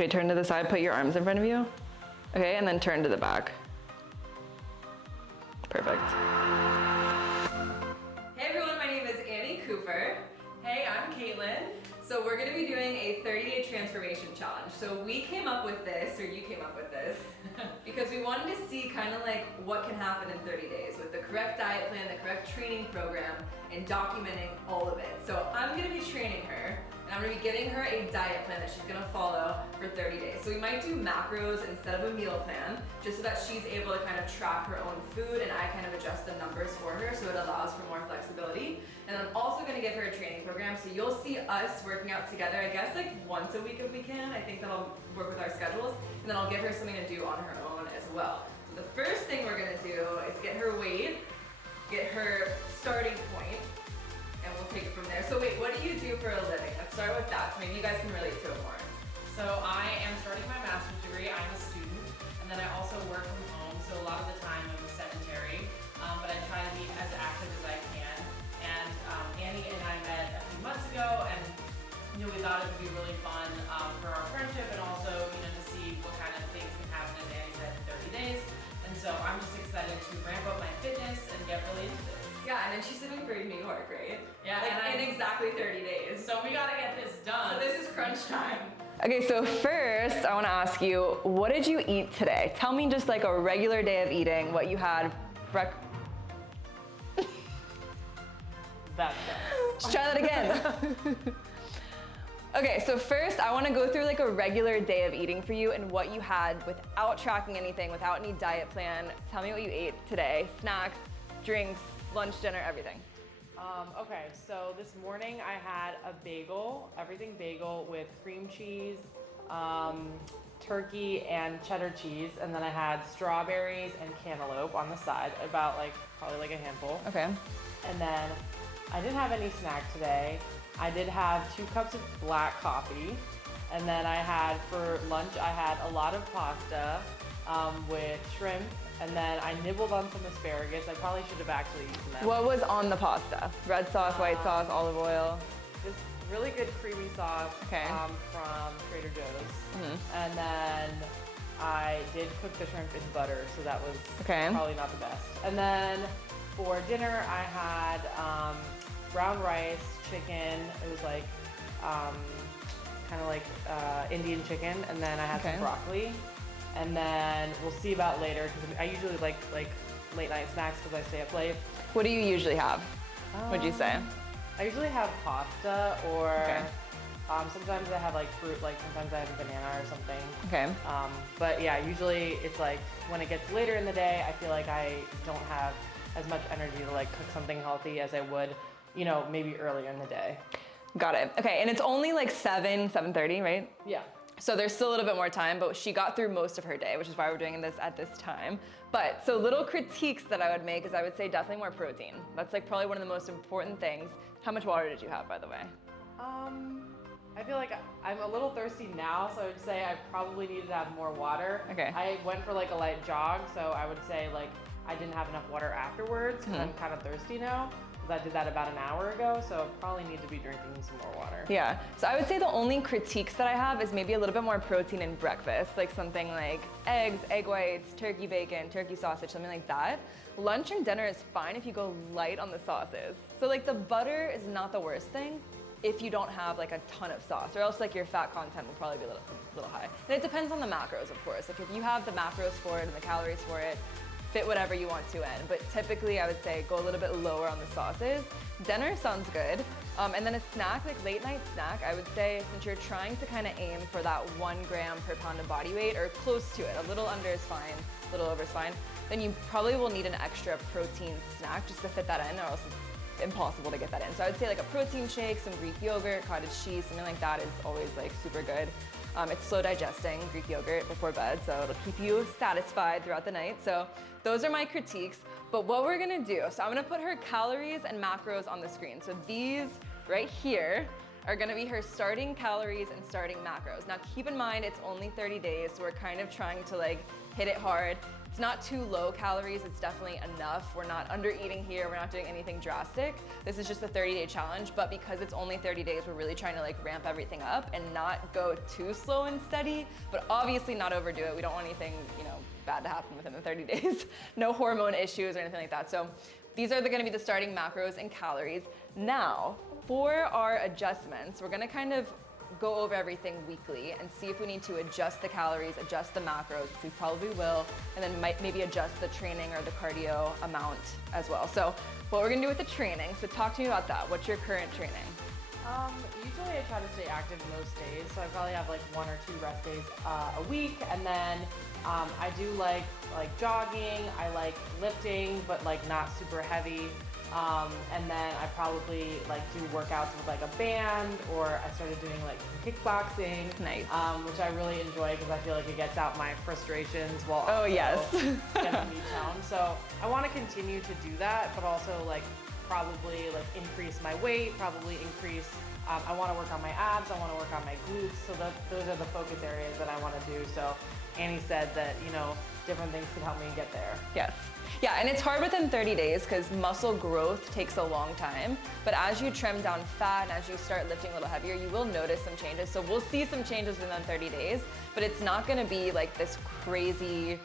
Okay, turn to the side, put your arms in front of you. Okay, and then turn to the back. Perfect. Hey everyone, my name is Annie Cooper. Hey, I'm Caitlin. So we're gonna be doing a 30-day transformation challenge. So we came up with this, or you came up with this, because we wanted to see kind of like what can happen in 30 days with the correct diet plan, the correct training program, and documenting all of it. So I'm gonna be training her, and I'm gonna be giving her a diet plan that she's gonna follow for 30 days. So we might do macros instead of a meal plan, just so that she's able to kind of track her own food and I kind of adjust the numbers for her so it allows for more flexibility. And I'm also gonna give her a training program, so you'll see us working out together, I guess like once a week if we can. I think that'll work with our schedules. And then I'll give her something to do on her own as well. So the first thing we're gonna do is get her weight, get her starting point, and we'll take it from there. So wait, what do you do for a living? Let's start with that, so maybe you guys can relate to it more. So I am starting my master's degree. I'm a student, and then I also work from home. So a lot of the time I'm sedentary, but I try to be as active as I can. And Annie and I met a few months ago, and we thought it would be really fun for our friendship, and also to see what kind of things can happen, as Annie said, in 30 days. And so I'm just excited to ramp up my fitness and get really into this. Yeah, and then she's leaving for New York, right? Yeah, like in exactly 30 days. So we gotta get this done. So this is crunch time. Okay, so first I wanna ask you, what did you eat today? Tell me just like a regular day of eating, what you had Let's try that again. Okay, so first I wanna go through like a regular day of eating for you and what you had without tracking anything, without any diet plan. Tell me what you ate today. Snacks, drinks, lunch, dinner, everything. Okay, so this morning I had a bagel, everything bagel with cream cheese, turkey and cheddar cheese, and then I had strawberries and cantaloupe on the side, about probably like a handful. Okay. And then I didn't have any snack today. I did have 2 cups of black coffee, and then I had for lunch I had a lot of pasta with shrimp, and then I nibbled on some asparagus. I probably should have actually eaten them. What was on the pasta? Red sauce, white sauce, olive oil? This really good creamy sauce Okay. from Trader Joe's. And then I did cook the shrimp in butter, so that was probably not the best. And then for dinner I had brown rice, chicken. It was like kind of like Indian chicken, and then I had some broccoli. And then we'll see about later, because I usually like late night snacks because I stay up late. What do you usually have? What'd you say? I usually have pasta, or sometimes I have like fruit, like sometimes I have a banana or something. Okay. But yeah, usually it's like when it gets later in the day, I feel like I don't have as much energy to like cook something healthy as I would, maybe earlier in the day. Got it. Okay, and it's only like 7:30, right? Yeah. So there's still a little bit more time, but she got through most of her day, which is why we're doing this at this time. But so little critiques that I would make is I would say definitely more protein. That's like probably one of the most important things. How much water did you have, by the way? I feel like I'm a little thirsty now, so I would say I probably needed to have more water. Okay. I went for like a light jog, so I would say like I didn't have enough water afterwards, because I'm kind of thirsty now. I did that about an hour ago, so I probably need to be drinking some more water. Yeah, so I would say the only critiques that I have is maybe a little bit more protein in breakfast, like something like eggs, egg whites, turkey bacon, turkey sausage, something like that. Lunch and dinner is fine if you go light on the sauces. So like the butter is not the worst thing if you don't have like a ton of sauce, or else like your fat content will probably be a little high. And it depends on the macros, of course. Like if you have the macros for it and the calories for it, fit whatever you want to in, but typically I would say go a little bit lower on the sauces. Dinner sounds good. And then a snack, like late night snack, I would say since you're trying to kind of aim for that 1 gram per pound of body weight, or close to it, a little under is fine, a little over is fine, then you probably will need an extra protein snack just to fit that in, or else it's impossible to get that in. So I would say like a protein shake, some Greek yogurt, cottage cheese, something like that is always like super good. It's slow digesting, Greek yogurt before bed, so it'll keep you satisfied throughout the night. So those are my critiques, but what we're gonna do, so I'm gonna put her calories and macros on the screen. So these right here are gonna be her starting calories and starting macros. Now keep in mind, it's only 30 days, so we're kind of trying to like hit it hard, It's not too low calories, it's definitely enough. We're not under eating here, we're not doing anything drastic. This is just a 30-day challenge, but because it's only 30 days, we're really trying to like ramp everything up and not go too slow and steady, but obviously not overdo it. We don't want anything, you know, bad to happen within the 30 days. No hormone issues or anything like that. So these are gonna be the starting macros and calories. Now, for our adjustments, we're gonna kind of go over everything weekly and see if we need to adjust the calories, adjust the macros, which we probably will, and then maybe adjust the training or the cardio amount as well. So what we're gonna do with the training, so talk to me about that. What's your current training? Usually I try to stay active most days, so I probably have like 1 or 2 rest days a week, and then I do like jogging, I like lifting, but like not super heavy. And then I probably like do workouts with like a band, or I started doing like kickboxing. Nice. Which I really enjoy because I feel like it gets out my frustrations while Oh, also yes. getting me down. So I want to continue to do that, but also like probably like increase my weight, probably increase, I want to work on my abs, I want to work on my glutes. So those are the focus areas that I want to do. So Annie said that, you know, different things could help me get there. Yes. Yeah, and it's hard within 30 days because muscle growth takes a long time. But as you trim down fat and as you start lifting a little heavier, you will notice some changes. So we'll see some changes within 30 days, but it's not gonna be like this crazy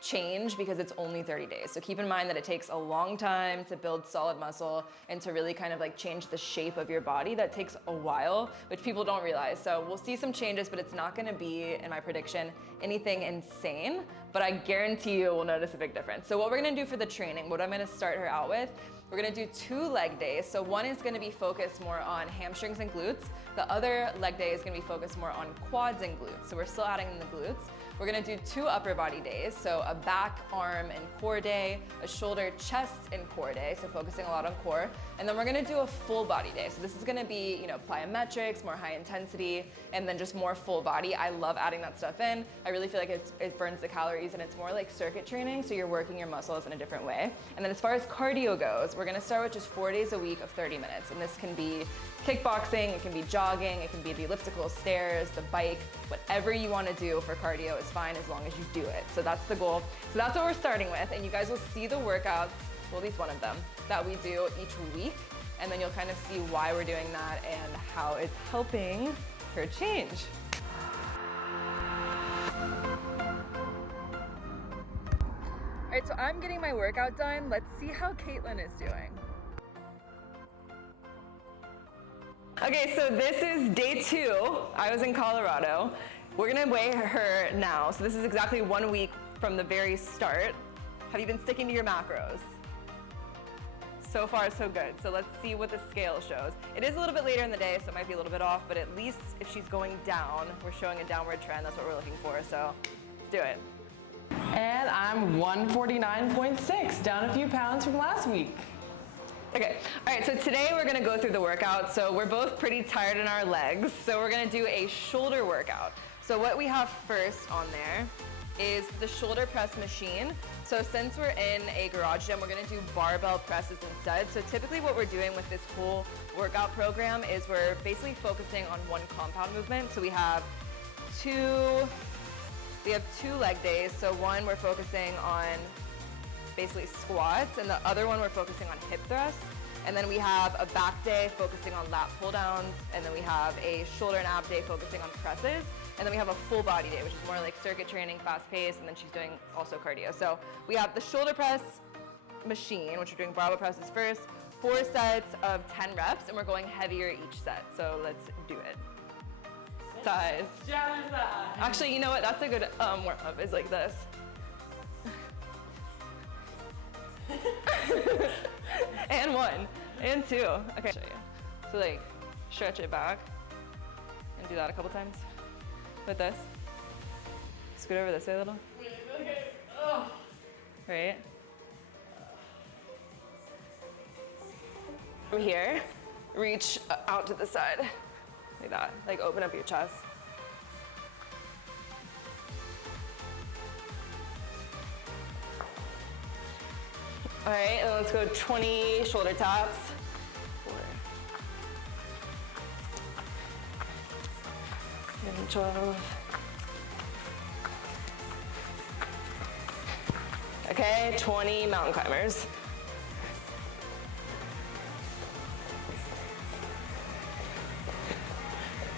change because it's only 30 days. So keep in mind that it takes a long time to build solid muscle and to really kind of like change the shape of your body. That takes a while, which people don't realize. So we'll see some changes, but it's not gonna be, in my prediction, anything insane, but I guarantee you we'll notice a big difference. So what we're gonna do for the training, what I'm gonna start her out with, we're gonna do 2 leg days. So one is gonna be focused more on hamstrings and glutes. The other leg day is gonna be focused more on quads and glutes. So we're still adding in the glutes. We're gonna do 2 upper body days. So a back, arm, and core day, a shoulder, chest, and core day. So focusing a lot on core. And then we're gonna do a full body day. So this is gonna be, you know, plyometrics, more high intensity, and then just more full body. I love adding that stuff in. I really feel like it burns the calories and it's more like circuit training. So you're working your muscles in a different way. And then as far as cardio goes, we're gonna start with just 4 days a week of 30 minutes. And this can be kickboxing, it can be jogging, it can be the elliptical stairs, the bike, whatever you wanna do for cardio is fine as long as you do it. So that's the goal. So that's what we're starting with, and you guys will see the workouts, well, at least one of them, that we do each week, and then you'll kind of see why we're doing that and how it's helping her change. All right, so I'm getting my workout done. Let's see how Caitlin is doing. Okay, so this is day 2. I was in Colorado. We're gonna weigh her now. So this is exactly 1 week from the very start. Have you been sticking to your macros? So far, so good. So let's see what the scale shows. It is a little bit later in the day, so it might be a little bit off, but at least if she's going down, we're showing a downward trend. That's what we're looking for, so let's do it. And I'm 149.6, down a few pounds from last week. Okay, all right, so today we're gonna go through the workout. So we're both pretty tired in our legs, so we're gonna do a shoulder workout. So what we have first on there is the shoulder press machine. So since we're in a garage gym, we're gonna do barbell presses instead. So typically what we're doing with this whole workout program is we're basically focusing on one compound movement. So we have two leg days. So one we're focusing on basically squats, and the other one we're focusing on hip thrusts. And then we have a back day focusing on lat pull downs, and then we have a shoulder and ab day focusing on presses, and then we have a full body day, which is more like circuit training, fast paced, and then she's doing also cardio. So we have the shoulder press machine, which we're doing barbell presses first, 4 sets of 10 reps, and we're going heavier each set. So let's do it. Size. Actually, you know what? That's a good warm up, is like this. And 1, and 2. Okay, show you. So like, stretch it back, and do that a couple times. With this. Scoot over this way a little. Okay. Oh. Right. From here, reach out to the side, like that. Like open up your chest. All right, and let's go 20 shoulder taps. 4, 10, 12. Okay, 20 mountain climbers.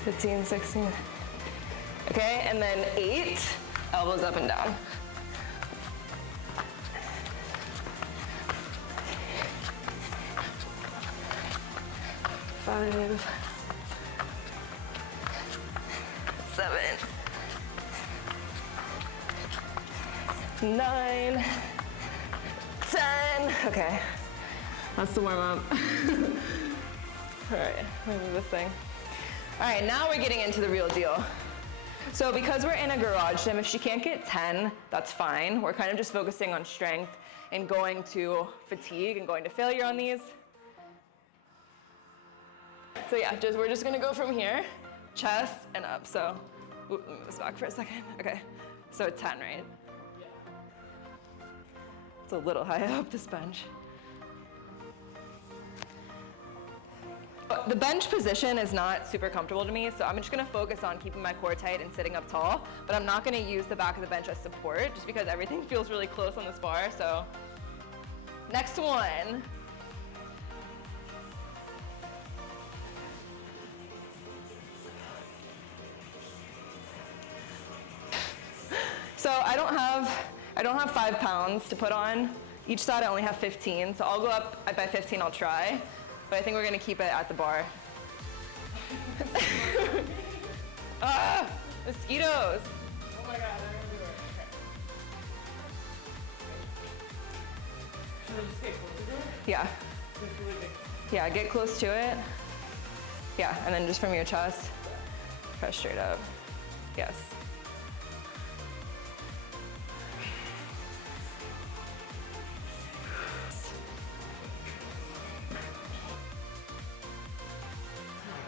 $15, $16. Okay, and then 8, elbows up and down. 5, 7, 9, 10. Okay, that's the warm up. All right, let me move this thing. All right, now we're getting into the real deal. So because we're in a garage gym, if she can't get 10, that's fine. We're kind of just focusing on strength and going to fatigue and going to failure on these. So yeah, we're just gonna go from here, chest and up. So, let me move this back for a second. Okay, so 10, right? Yeah. It's a little high up, this bench. But the bench position is not super comfortable to me, so I'm just gonna focus on keeping my core tight and sitting up tall, but I'm not gonna use the back of the bench as support, just because everything feels really close on this bar, so. Next one. So I don't have 5 pounds to put on. Each side I only have 15, so I'll go up by 15, I'll try. But I think we're gonna keep it at the bar. Ah, mosquitoes. Oh my God, they're everywhere. Okay. Should I just get closer to it? Yeah, It's really big. yeah, get close to it. Yeah, and then just from your chest, press straight up. Yes.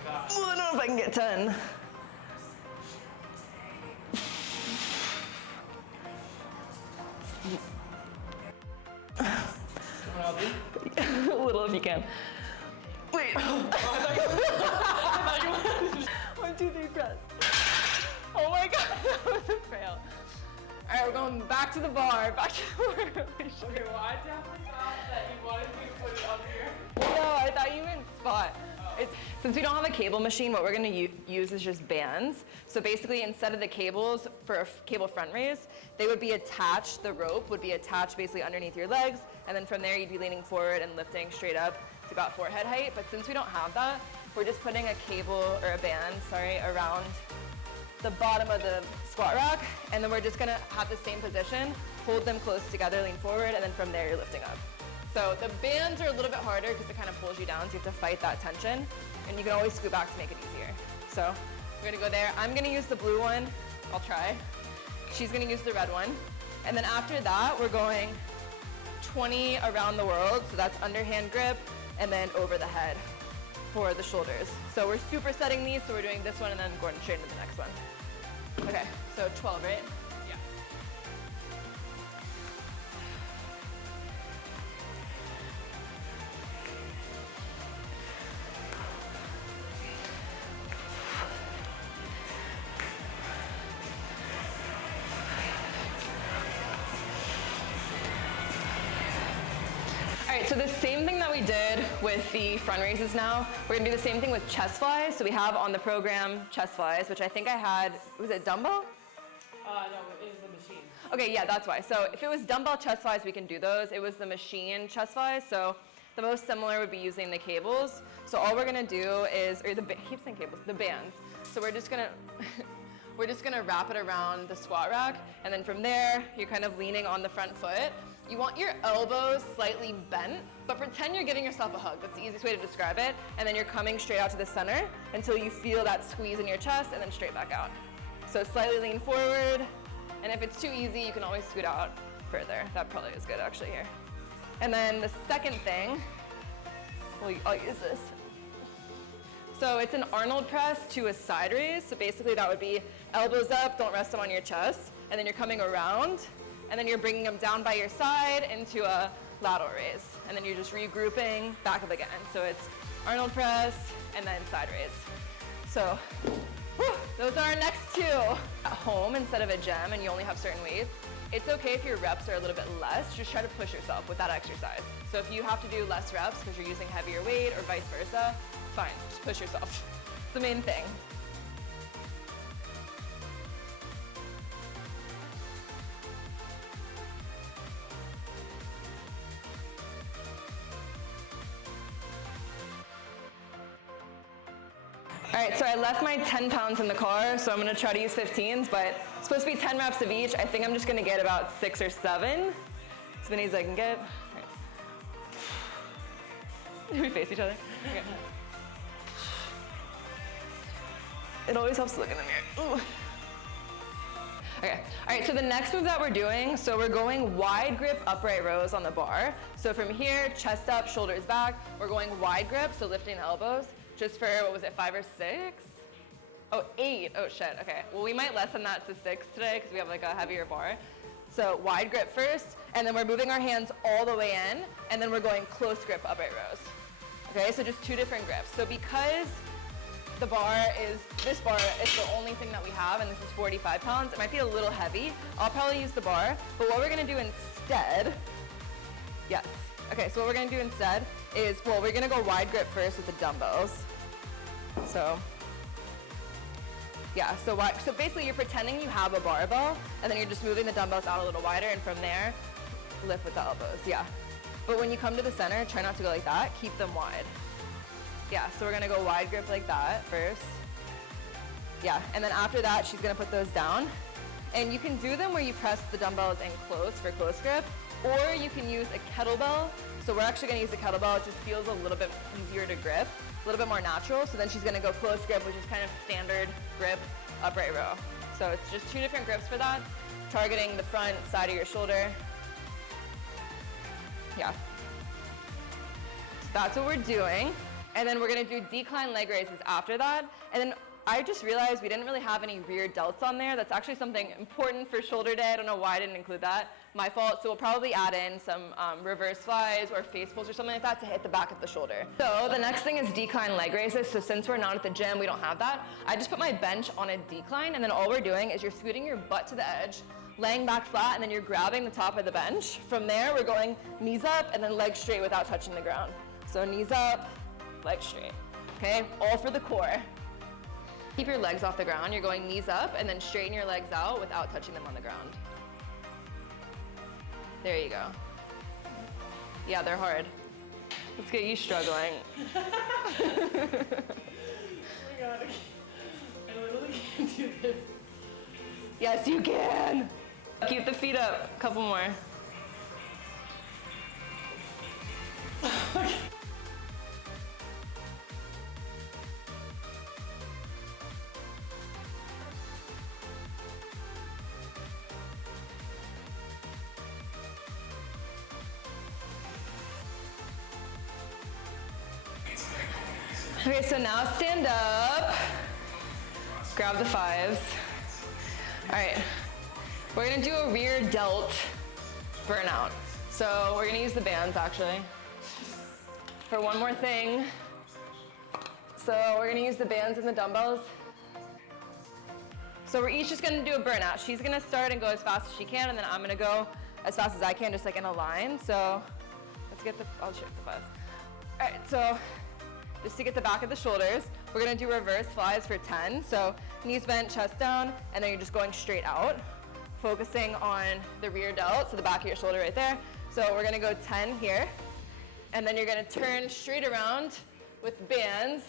I don't know if I can get 10. A little if you can. Wait. 1, 2, 3, press. Oh my God, that was a fail. All right, we're going back to the bar, back to the bar. Okay, well, I definitely thought that you wanted me to put it up here. No, I thought you meant spot. Since we don't have a cable machine, what we're gonna use is just bands. So basically, instead of the cables for a cable front raise, they would be attached, the rope would be attached basically underneath your legs, and then from there you'd be leaning forward and lifting straight up to about forehead height. But since we don't have that, we're just putting a cable, or a band, sorry, around the bottom of the squat rack, and then we're just gonna have the same position, hold them close together, lean forward, and then from there you're lifting up. So the bands are a little bit harder because it kind of pulls you down, so you have to fight that tension, and you can always scoot back to make it easier. So we're gonna go there. I'm gonna use the blue one. I'll try. She's gonna use the red one. And then after that, we're going 20 around the world, so that's underhand grip, and then over the head for the shoulders. So we're supersetting these, so we're doing this one and then going straight into the next one. Okay, so 12, right? Yeah. All right, so the same thing that we did with the front raises now, we're gonna do the same thing with chest flies. So we have on the program chest flies, which I think I had, was it dumbbell? No, it is the machine. Okay, yeah, that's why. So if it was dumbbell chest flies, we can do those. It was the machine chest flies, so the most similar would be using the cables. So all we're gonna do is, or I keep saying cables, the bands. So we're just gonna, we're just gonna wrap it around the squat rack, and then from there, you're kind of leaning on the front foot. You want your elbows slightly bent, but pretend you're giving yourself a hug. That's the easiest way to describe it. And then you're coming straight out to the center until you feel that squeeze in your chest, and then straight back out. So slightly lean forward, and if it's too easy, you can always scoot out further. That probably is good actually here. And then the second thing, I'll use this. So it's an Arnold press to a side raise. So basically that would be elbows up, don't rest them on your chest, and then you're coming around, and then you're bringing them down by your side into a lateral raise. And then you're just regrouping back up again. So it's Arnold press and then side raise. So those are our next two. At home instead of a gym and you only have certain weights, It's okay if your reps are a little bit less, just try to push yourself with that exercise. So if you have to do less reps because you're using heavier weight or vice versa, it's fine, just push yourself. It's the main thing. All right, so I left my 10 pounds in the car, so I'm gonna try to use 15s, but it's supposed to be 10 reps of each. I think I'm just gonna get about 6 or 7, as many as I can get. All right. We face each other? Okay. It always helps to look in the mirror. Ooh. Okay, all right, so the next move that we're doing, so we're going wide grip upright rows on the bar. So from here, chest up, shoulders back, we're going wide grip, so lifting the elbows. Just for, what was it, 5 or 6? Oh, 8, oh shit, okay. Well, we might lessen that to 6 today because we have like a heavier bar. So wide grip first, and then we're moving our hands all the way in, and then we're going close grip upright rows. Okay, so just 2 different grips. So because the bar is, this bar is the only thing that we have, and this is 45 pounds, it might be a little heavy. I'll probably use the bar, but what we're gonna do instead, yes. Okay, so what we're gonna do instead is, well, we're gonna go wide grip first with the dumbbells. So, yeah, so basically you're pretending you have a barbell, and then you're just moving the dumbbells out a little wider, and from there, lift with the elbows, yeah. But when you come to the center, try not to go like that, keep them wide. Yeah, so we're gonna go wide grip like that first. Yeah, and then after that, she's gonna put those down. And you can do them where you press the dumbbells in close for close grip, or you can use a kettlebell. So we're actually gonna use a kettlebell. It just feels a little bit easier to grip, a little bit more natural. So then she's gonna go close grip, which is kind of standard grip, upright row. So it's just 2 different grips for that, targeting the front side of your shoulder. Yeah. So that's what we're doing. And then we're gonna do decline leg raises after that. And then I just realized we didn't really have any rear delts on there. That's actually something important for shoulder day. I don't know why I didn't include that. My fault. So we'll probably add in some reverse flies or face pulls or something like that to hit the back of the shoulder. So the next thing is decline leg raises. So since we're not at the gym, we don't have that. I just put my bench on a decline, and then all we're doing is you're scooting your butt to the edge, laying back flat, and then you're grabbing the top of the bench. From there, we're going knees up and then legs straight without touching the ground. So knees up, legs straight. Okay, all for the core. Keep your legs off the ground. You're going knees up and then straighten your legs out without touching them on the ground. There you go. Yeah, they're hard. Let's get you struggling. Oh my god, I literally can't do this. Yes, you can. Keep the feet up. A couple more. Okay, so now stand up. Grab the 5s. All right, we're gonna do a rear delt burnout. So we're gonna use the bands actually. For one more thing. So we're gonna use the bands and the dumbbells. So we're each just gonna do a burnout. She's gonna start and go as fast as she can, and then I'm gonna go as fast as I can, just like in a line. So let's get I'll check the 5s. All right, so just to get the back of the shoulders, we're gonna do reverse flies for 10. So knees bent, chest down, and then you're just going straight out, focusing on the rear delt, so the back of your shoulder right there. So we're gonna go 10 here, and then you're gonna turn straight around with bands,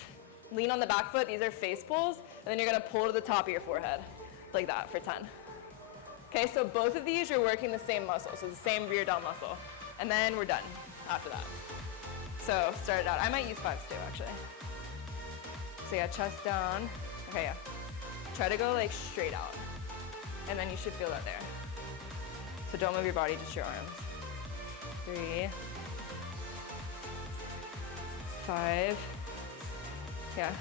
lean on the back foot, these are face pulls, and then you're gonna pull to the top of your forehead, like that for 10. Okay, so both of these, you're working the same muscle, so the same rear delt muscle. And then we're done after that. So start it out. I might use 5s too, actually. So yeah, chest down. Okay, yeah. Try to go like straight out. And then you should feel that there. So don't move your body, just your arms. 3, 5. Yeah,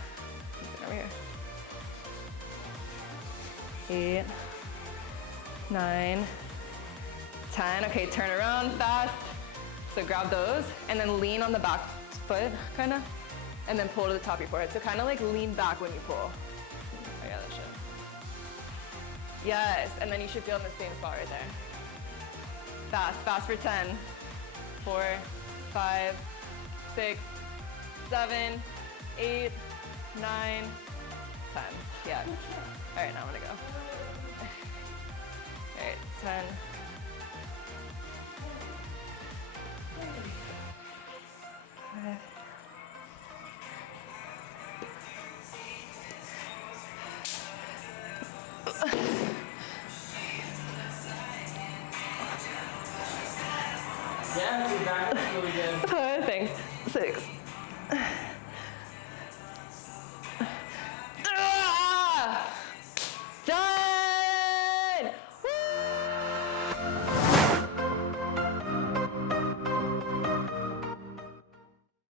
over here. 8, 9, 10. Okay, turn around fast. So grab those and then lean on the back foot, kind of, and then pull to the top of your forehead. So kind of like lean back when you pull. I got that shit. Yes, and then you should feel in the same spot right there. Fast for 10. 4, 5, 6, 7, 8, 9, 10. Yes. All right, now I'm gonna go. All right, 10. Yes, your back is really good. Thanks. 6.